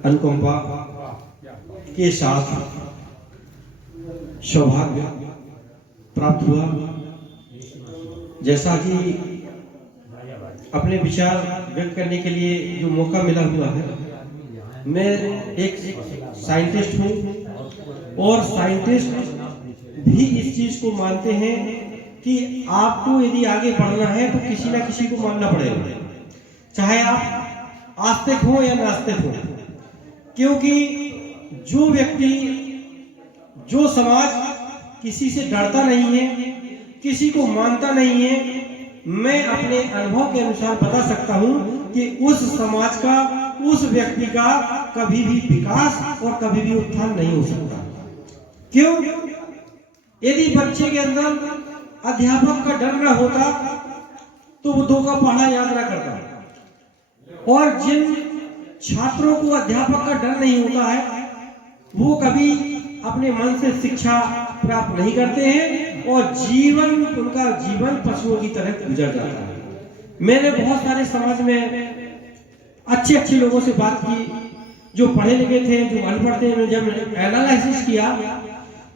अनुकंपा के साथ सौभाग्य प्राप्त हुआ। जैसा कि अपने विचार व्यक्त करने के लिए जो मौका मिला हुआ है, मैं एक साइंटिस्ट हूँ और साइंटिस्ट भी इस चीज को मानते हैं कि आपको यदि आगे बढ़ना है तो किसी ना किसी को मानना पड़ेगा, चाहे आप आस्तिक हो या नास्तिक हो। क्योंकि जो व्यक्ति, जो समाज किसी से डरता नहीं है, किसी को मानता नहीं है, मैं अपने अनुभव के अनुसार बता सकता हूं कि उस समाज का, उस व्यक्ति का कभी भी विकास और कभी भी उत्थान नहीं हो सकता। क्यों? यदि बच्चे के अंदर अध्यापक का डर न होता तो वो 2 का पढ़ा याद ना करता, और जिन छात्रों को अध्यापक का डर नहीं होता है वो कभी अपने मन से शिक्षा प्राप्त नहीं करते हैं और उनका जीवन पशुओं की तरह गुजर जाता है। मैंने बहुत सारे समाज में अच्छे लोगों से बात की, जो पढ़े लिखे थे, जो अनपढ़ थे। जब एनालिसिस किया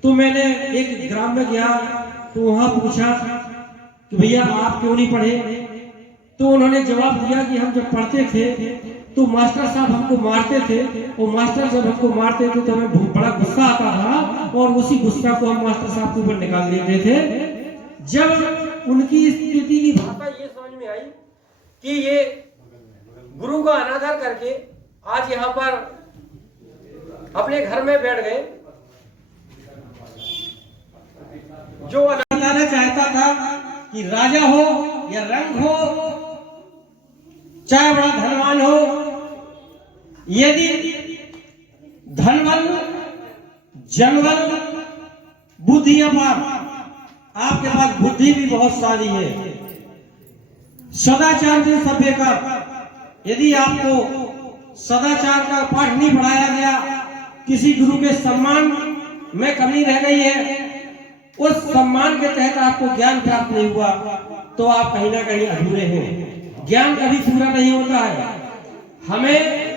तो मैंने एक ग्राम में गया तो वहां पूछा कि भैया आप क्यों नहीं पढ़े? तो उन्होंने जवाब दिया कि हम जब पढ़ते थे तो मास्टर साहब हमको मारते थे, और मास्टर जब हमको मारते थे तो हमें बड़ा गुस्सा आता था और उसी गुस्सा को हम मास्टर साहब के ऊपर निकाल देते थे। जब उनकी स्थिति की भाषा ये समझ में आई कि ये गुरु का अनादर करके आज यहाँ पर अपने घर में बैठ गए, जो अनादर चाहता था कि राजा हो या रंग हो, चाहे बड़ा धनवान हो, यदि धनवान, जनबल, बुद्धि अपार, आपके पास बुद्धि भी बहुत सारी है, सदाचार से सभ्य का, यदि आपको सदाचार का पाठ नहीं पढ़ाया गया, किसी गुरु के सम्मान में कमी रह गई है, उस सम्मान के तहत आपको ज्ञान प्राप्त नहीं हुआ, तो आप कहीं ना कहीं अधूरे हैं। ज्ञान कभी पूरा नहीं होता है। हमें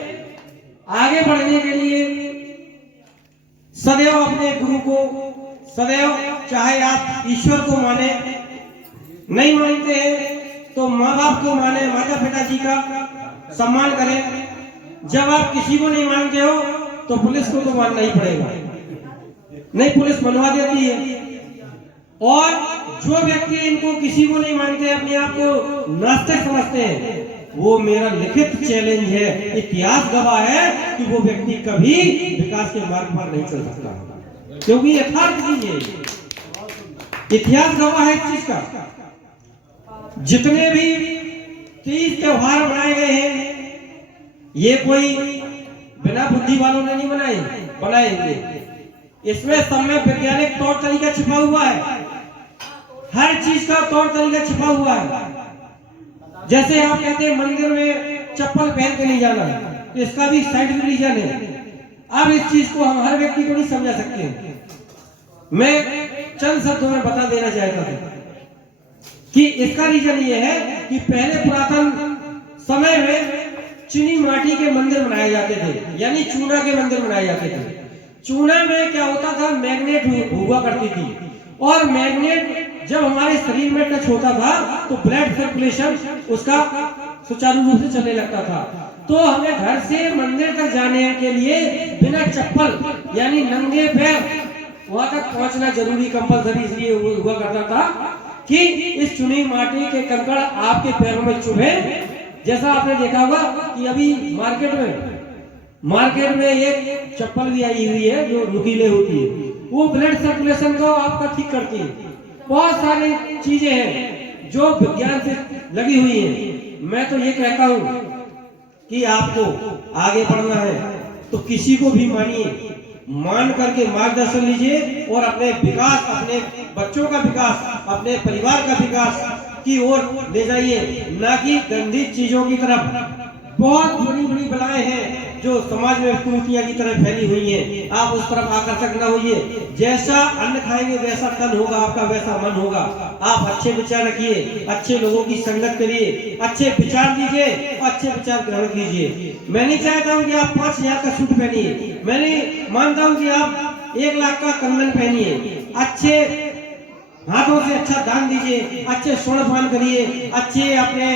आगे बढ़ने के लिए सदैव अपने गुरु को, सदैव, चाहे आप ईश्वर को माने, नहीं मानते हैं तो माँ बाप को माने, माता पिताजी का सम्मान करें। जब आप किसी को नहीं मानते हो तो पुलिस को तो मानना ही पड़ेगा, नहीं पुलिस मनवा देती है। और जो व्यक्ति इनको किसी को नहीं मानते, अपने आप को नास्तिक समझते हैं, वो मेरा लिखित चैलेंज है, इतिहास गवाह है कि वो व्यक्ति कभी विकास के मार्ग पर नहीं चल सकता, क्योंकि यथार्थ चीज है, इतिहास गवाह है इस चीज का। जितने भी तीज त्योहार बनाए गए हैं, ये कोई बिना बुद्धि वालों ने नहीं बनाए, इसमें सब में वैज्ञानिक तौर तरीका छिपा हुआ है, हर चीज का तौर तरीका छिपा हुआ है। जैसे आप कहते हैं मंदिर में चप्पल पहन के नहीं जाना, तो इसका भी साइंटिफिक रीजन है। अब इस चीज को हम हर व्यक्ति को नहीं समझा सकते। मैं चंद शब्दों में बता देना चाहता था कि इसका रीजन ये है कि पहले पुरातन समय में चीनी माटी के मंदिर बनाए जाते थे, यानी चूना के मंदिर बनाए जाते थे। चूना में क्या होता था, मैग्नेट हुआ करती थी, और मैग्नेट जब हमारे शरीर में टच होता था तो ब्लड सर्कुलेशन उसका सुचारू रूप से चलने लगता था। तो हमें घर से मंदिर तक जाने के लिए बिना चप्पल यानी नंगे पैर वहां तक पहुंचना जरूरी, कंपलसरी इसलिए हुआ करता था कि इस चुनी माटी के कंकड़ आपके पैरों में चुभे। जैसा आपने देखा होगा कि अभी मार्केट में एक चप्पल भी आई हुई है जो नुकीले होती है, वो ब्लड सर्कुलेशन को आपका ठीक करती है। बहुत सारी चीजें हैं जो विज्ञान से लगी हुई हैं। मैं तो ये कहता हूँ कि आपको आगे बढ़ना है तो किसी को भी मानिए, मान करके मार्गदर्शन लीजिए और अपने विकास, अपने बच्चों का विकास, अपने परिवार का विकास की ओर ले जाइए, ना कि गंदी चीजों की तरफ। बहुत बड़ी बड़ी बलाएं हैं जो समाज में कुरीतियां की तरह फैली हुई हैं, आप उस तरफ आकर्षक न होइए। जैसा अन्न खाएंगे वैसा तन होगा आपका, वैसा मन होगा। आप अच्छे विचार रखिए, अच्छे लोगों की संगत करिए, अच्छे विचार दीजिए, अच्छे विचार ग्रहण कीजिए। मैं नहीं चाहता हूँ कि आप 5,000 का सूट पहनिए, मैं नहीं मानता हूँ कि आप 1 लाख का कंगन पहनिए। अच्छे हाथों से अच्छा दान दीजिए, अच्छे स्वर्ण करिए, अच्छे अपने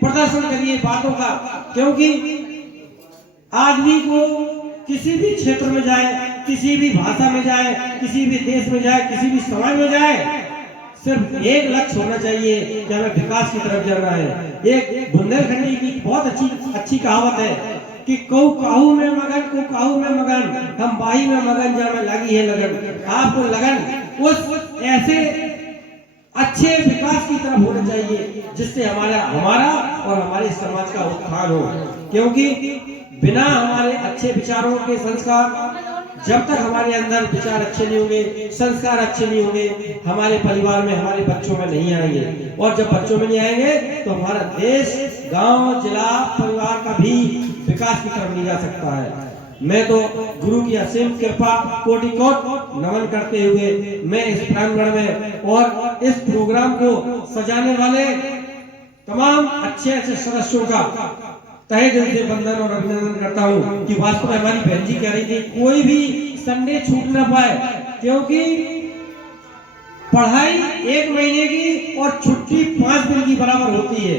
प्रदर्शन करिए बातों का। क्योंकि आदमी को किसी भी क्षेत्र में जाए, किसी भी भाषा में जाए, किसी भी देश में जाए, किसी भी समाज में जाए, सिर्फ एक लक्ष्य होना चाहिए कि हमें विकास की तरफ जाना है। एक बुंदेलखंडी की बहुत अच्छी कहावत है कि कऊ काहू में मगन, को काहू में मगन, हम बाही में मगन, जा में लगी है लगन। आपको लगन उस ऐसे अच्छे विकास की तरफ होना चाहिए जिससे हमारा और हमारे समाज का उत्थान हो। क्योंकि बिना हमारे अच्छे विचारों के संस्कार, जब तक हमारे अंदर विचार अच्छे नहीं होंगे, संस्कार अच्छे नहीं होंगे, हमारे परिवार में, हमारे बच्चों में नहीं आएंगे। और जब बच्चों में नहीं आएंगे तो हमारा देश, गांव, जिला, परिवार का भी विकास की तरफ नहीं जा सकता है। मैं तो गुरु की असीम कृपा, कोटि कोट नमन करते हुए मैं इस प्रांगण में और इस प्रोग्राम को सजाने वाले तमाम अच्छे सदस्यों का तहे दिल से वंदन और अभिनंदन करता हूँ कि वास्तव में हमारी बहन जी कह रही थी कोई भी संडे छूट ना पाए, क्योंकि पढ़ाई 1 महीने की और छुट्टी 5 दिन की बराबर होती है।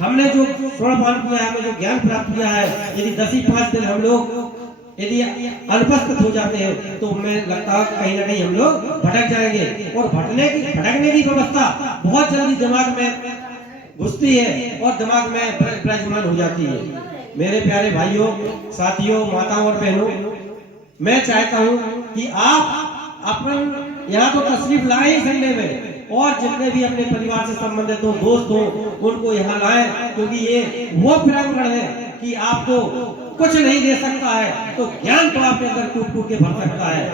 हमने जो स्वर्ण किया है, हमें जो ज्ञान प्राप्त किया है, यदि 10 ही 5 दिन हम लोग यदि अनुपस्थित हो जाते हैं तो मैं लगता है कहीं ना कहीं हम लोग भटक जाएंगे। और भटकने की व्यवस्था बहुत जल्दी दिमाग में घुसती है और दिमाग में विराजमान हो जाती है। मेरे प्यारे भाइयों, साथियों, माताओं और बहनों, मैं चाहता हूं कि आप अपन यहाँ तो तशरीफ लाए ही संडे में, और जितने भी अपने परिवार से संबंधित हो, दोस्त हो, उनको यहाँ लाएं। क्योंकि ये वो प्रांगण है कि आपको कुछ नहीं दे सकता है तो ज्ञान तो आपके अंदर टूट के भर सकता है।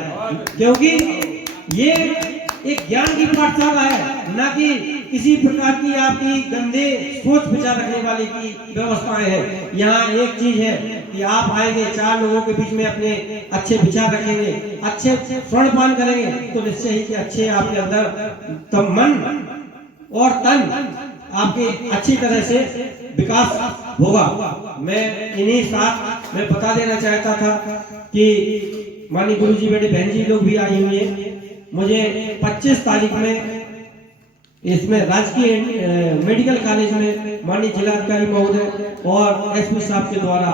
क्योंकि ये एक ज्ञान की पाठशाला है, ना कि किसी प्रकार की आपकी गंदे सोच विचार रखने वाली की व्यवस्थाएं है। यहाँ एक चीज है कि आप आएंगे, 4 लोगों के बीच में अपने अच्छे विचार रखेंगे, अच्छे स्वर्ण करेंगे, तो निश्चय ही कि अच्छे आपके अंदर मन और तन आपके अच्छी तरह से विकास होगा। मैं इन्हीं साथ मैं बता देना चाहता था कि माननीय गुरु जी, बेटे बहन जी लोग भी आई हुई है। मुझे 25 तारीख में इसमें राजकीय मेडिकल कॉलेज में माननीय जिलाधिकारी महोदय और एसपी साहब के द्वारा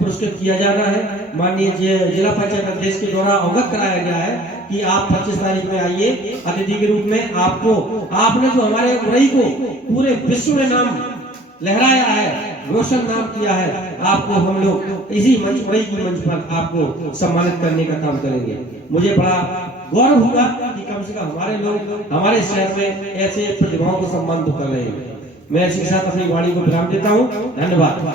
पुरस्कृत किया जाना है। माननीय जिला पंचायत अध्यक्ष के द्वारा अवगत कराया गया है कि आप 25 तारीख में आइए अतिथि के रूप में। आपने जो हमारे उरई को पूरे विश्व में नाम लहराया है, रोशन नाम किया है, आपको हम लोग इसी मंच उरई की मंच पर आपको सम्मानित करने का काम करेंगे। मुझे बड़ा गौरव होगा कि कम से कम हमारे लोग हमारे शहर में ऐसे प्रतिभाओं को सम्मान तो कर रहे हैं। मैं इसी के साथ अपनी वाणी को विराम देता हूँ। धन्यवाद।